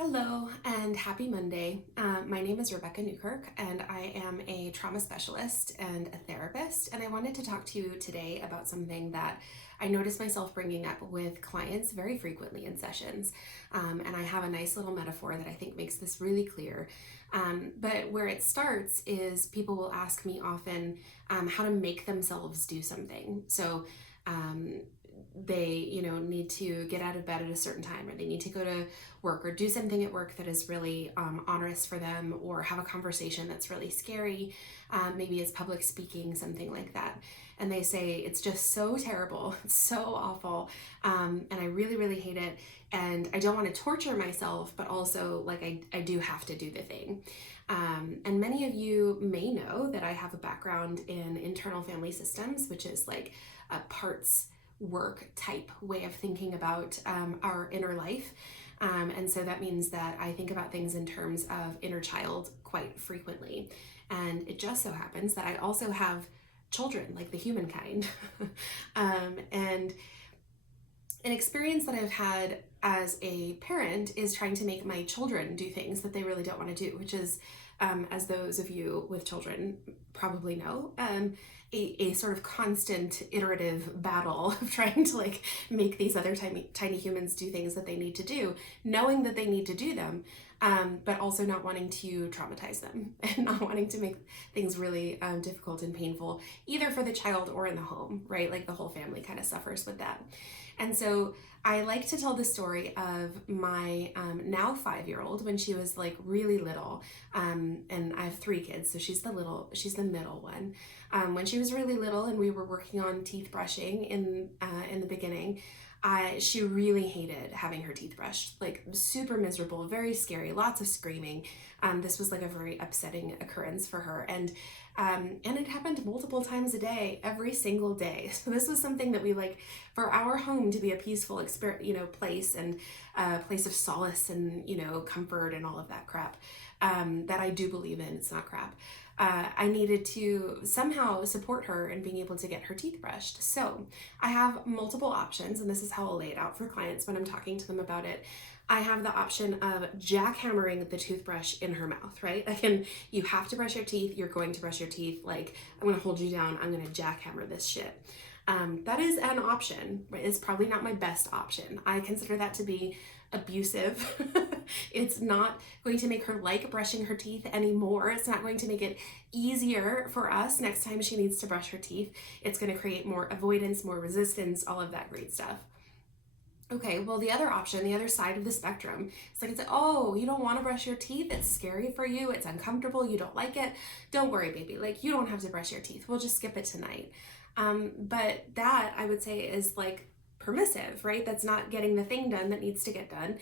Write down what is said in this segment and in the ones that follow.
Hello and happy Monday. My name is Rebecca Newkirk and I am a trauma specialist and a therapist. And I wanted to talk to you today about something that I notice myself bringing up with clients very frequently in sessions. And I have a nice little metaphor that I think makes this really clear. But where it starts is people will ask me often how to make themselves do something. So, um, they need to get out of bed at a certain time, or they need to go to work or do something at work that is really onerous for them, or have a conversation that's really scary. Maybe it's public speaking, something like that, and they say it's just so terrible, it's so awful, and I really really hate it, and I don't want to torture myself, but also like I do have to do the thing. And many of you may know that I have a background in internal family systems, which is like a parts work type way of thinking about our inner life. And so that means that I think about things in terms of inner child quite frequently. And it just so happens that I also have children, like the humankind. And an experience that I've had as a parent is trying to make my children do things that they really don't want to do, which is, as those of you with children probably know, a sort of constant iterative battle of trying to like make these other tiny humans do things that they need to do, knowing that they need to do them, but also not wanting to traumatize them and not wanting to make things really difficult and painful, either for the child or in the home, right? Like the whole family kind of suffers with that. And so I like to tell the story of my now 5-year-old when she was like really little. And I have 3 kids, so she's the middle one. When she was really little and we were working on teeth brushing in the beginning, she really hated having her teeth brushed, like super miserable, very scary, lots of screaming. This was like a very upsetting occurrence for her. And it happened multiple times a day, every single day. So this was something that we like for our home to be a peaceful place, and a place of solace and, comfort and all of that crap, that I do believe in. It's not crap. I needed to somehow support her in being able to get her teeth brushed. So I have multiple options, and this is how I'll lay it out for clients when I'm talking to them about it. I have the option of jackhammering the toothbrush in her mouth, right? You have to brush your teeth, you're going to brush your teeth, like, I'm gonna hold you down, I'm gonna jackhammer this shit. That is an option. It's probably not my best option. I consider that to be abusive. It's not going to make her like brushing her teeth anymore. It's not going to make it easier for us next time she needs to brush her teeth. It's going to create more avoidance, more resistance, all of that great stuff. Okay, well, the other option, the other side of the spectrum, it's like, oh, you don't want to brush your teeth? It's scary for you. It's uncomfortable. You don't like it. Don't worry, baby. Like, you don't have to brush your teeth. We'll just skip it tonight. But that, I would say, is like permissive, right? That's not getting the thing done that needs to get done.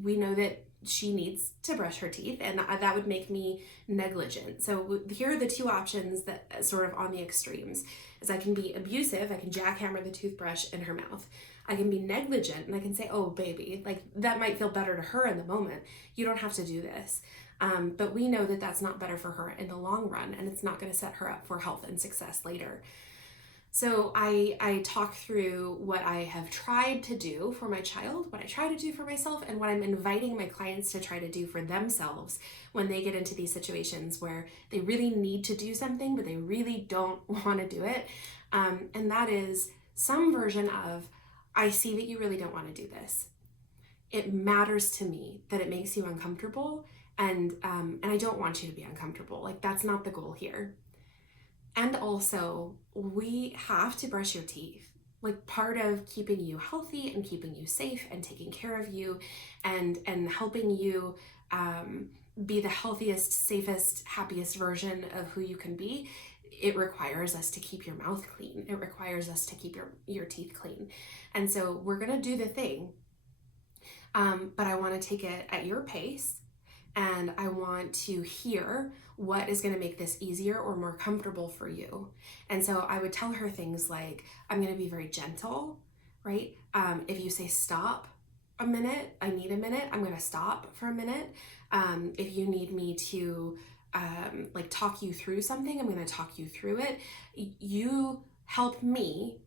We know that she needs to brush her teeth, and that would make me negligent. So here are the two options that sort of on the extremes is I can be abusive, I can jackhammer the toothbrush in her mouth. I can be negligent and I can say, oh, baby, like that might feel better to her in the moment. You don't have to do this. But we know that that's not better for her in the long run, and it's not going to set her up for health and success later. So I talk through what I have tried to do for my child, what I try to do for myself, and what I'm inviting my clients to try to do for themselves when they get into these situations where they really need to do something, but they really don't want to do it. And that is some version of, I see that you really don't want to do this. It matters to me that it makes you uncomfortable, and I don't want you to be uncomfortable. Like, that's not the goal here. And also, we have to brush your teeth. Like, part of keeping you healthy and keeping you safe and taking care of you and helping you be the healthiest, safest, happiest version of who you can be, it requires us to keep your mouth clean. It requires us to keep your teeth clean. And so we're gonna do the thing, but I want to take it at your pace, and I want to hear what is going to make this easier or more comfortable for you. And so I would tell her things like, I'm going to be very gentle, right? If you say stop a minute, I need a minute, I'm going to stop for a minute. If you need me to like talk you through something, I'm going to talk you through it. You help me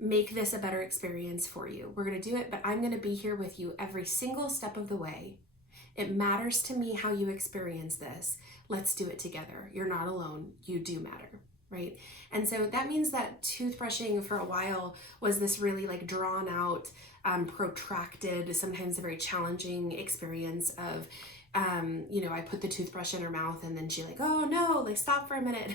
make this a better experience for you. We're going to do it, but I'm going to be here with you every single step of the way. It matters to me how you experience this. Let's do it together. You're not alone. You do matter, right? And so that means that toothbrushing for a while was this really like drawn out, protracted, sometimes a very challenging experience of, I put the toothbrush in her mouth and then she like, oh no, like stop for a minute.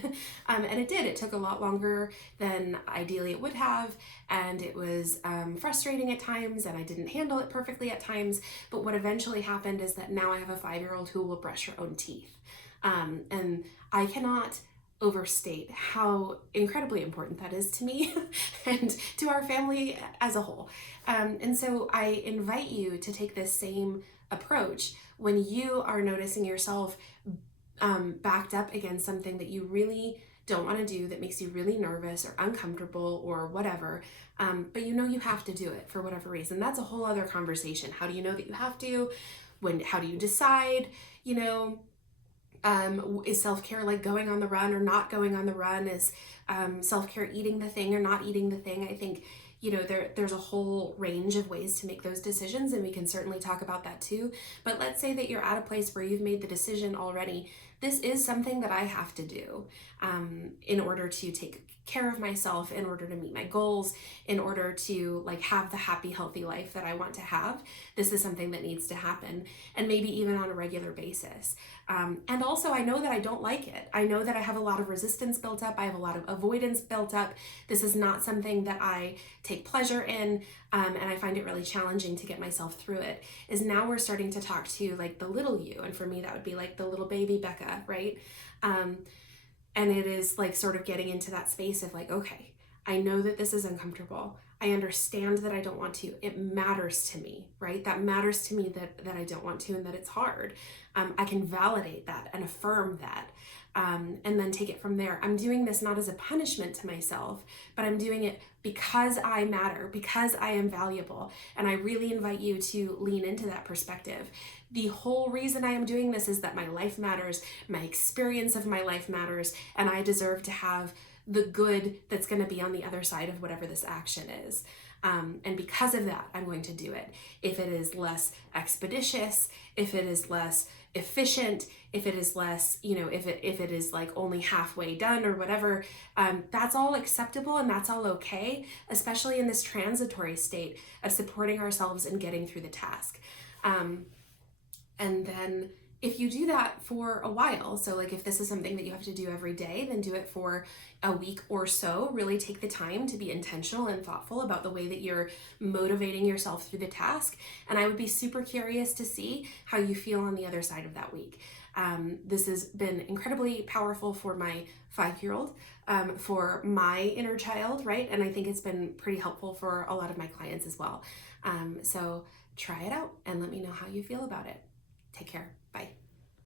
And it did. It took a lot longer than ideally it would have. And it was frustrating at times and I didn't handle it perfectly at times. But what eventually happened is that now I have a 5-year-old who will brush her own teeth. And I cannot overstate how incredibly important that is to me and to our family as a whole. And so I invite you to take this same approach when you are noticing yourself backed up against something that you really don't want to do, that makes you really nervous or uncomfortable or whatever, but you have to do it for whatever reason. That's a whole other conversation. How do you know that you have to? How do you decide? Is self-care like going on the run or not going on the run? Is self-care eating the thing or not eating the thing? I think there's a whole range of ways to make those decisions, and we can certainly talk about that too. But let's say that you're at a place where you've made the decision already. This is something that I have to do in order to take care of myself, in order to meet my goals, in order to like have the happy, healthy life that I want to have. This is something that needs to happen, and maybe even on a regular basis. And also, I know that I don't like it. I know that I have a lot of resistance built up. I have a lot of avoidance built up. This is not something that I take pleasure in, and I find it really challenging to get myself through it. Is now we're starting to talk to like the little you, and for me that would be like the little baby Becca, right? And it is like sort of getting into that space of like, okay, I know that this is uncomfortable. I understand that I don't want to. It matters to me, right? That matters to me that I don't want to and that it's hard. I can validate that and affirm that, and then take it from there. I'm doing this not as a punishment to myself, but I'm doing it because I matter, because I am valuable. And I really invite you to lean into that perspective. The whole reason I am doing this is that my life matters, my experience of my life matters, and I deserve to have the good that's going to be on the other side of whatever this action is. And because of that, I'm going to do it. If it is less expeditious, if it is less efficient, if it is less, if it is like only halfway done or whatever, that's all acceptable and that's all okay, especially in this transitory state of supporting ourselves and getting through the task. And then if you do that for a while, so like if this is something that you have to do every day, then do it for a week or so. Really take the time to be intentional and thoughtful about the way that you're motivating yourself through the task. And I would be super curious to see how you feel on the other side of that week. This has been incredibly powerful for my 5-year-old, for my inner child, right? And I think it's been pretty helpful for a lot of my clients as well. So try it out and let me know how you feel about it. Take care. Bye.